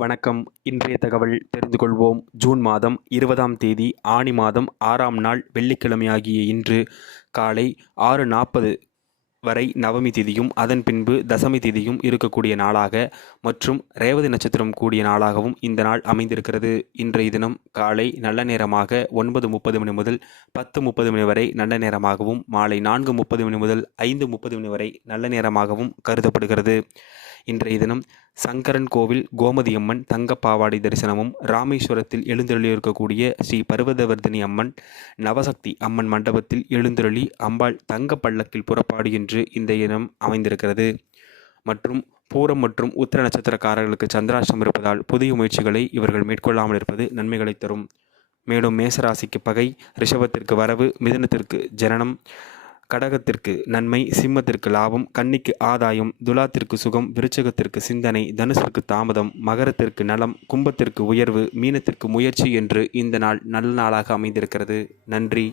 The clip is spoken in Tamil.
வணக்கம். இன்றைய தகவல் தெரிந்து கொள்வோம். ஜூன் மாதம் 20ஆம் தேதி ஆனி மாதம் 6ஆம் நாள் வெள்ளிக்கிழமையாகிய இன்று காலை 6:40 வரை நவமி திதியும் அதன் பின்பு தசமி திதியும் இருக்கக்கூடிய நாளாக மற்றும் ரேவதி நட்சத்திரம் கூடிய நாளாகவும் இந்த நாள் அமைந்திருக்கிறது. இன்றைய தினம் காலை நல்ல நேரமாக 9:30 மணி முதல் 10:30 மணி வரை நல்ல நேரமாகவும், மாலை 4:30 மணி முதல் 5:30 மணி வரை நல்ல நேரமாகவும் கருதப்படுகிறது. இன்றைய தினம் சங்கரன் கோவில் கோமதியம்மன் தங்கப்பாவாடை தரிசனமும், ராமேஸ்வரத்தில் எழுந்தருளியிருக்கக்கூடிய ஸ்ரீ பர்வதவர்தினி அம்மன் நவசக்தி அம்மன் மண்டபத்தில் எழுந்தருளி அம்பாள் தங்க பல்லக்கில் புறப்பாடு என்று இந்த இனம் அமைந்திருக்கிறது. மற்றும் பூரம் மற்றும் உத்திர நட்சத்திரக்காரர்களுக்கு சந்திராஷ்டம் இருப்பதால் புதிய முயற்சிகளை இவர்கள் மேற்கொள்ளாமல் இருப்பது நன்மைகளை தரும். மேலும் மேசராசிக்கு பகை, ரிஷபத்திற்கு வரவு, மிதுனத்திற்கு ஜனனம், கடகத்திற்கு நன்மை, சிம்மத்திற்கு லாபம், கன்னிக்கு ஆதாயம், துலாத்திற்கு சுகம், விருச்சகத்திற்கு சிந்தனை, தனுசிற்கு தாமதம், மகரத்திற்கு நலம், கும்பத்திற்கு உயர்வு, மீனத்திற்கு முயற்சி என்று இந்த நாள் நல்ல நாளாக அமைந்திருக்கிறது. நன்றி.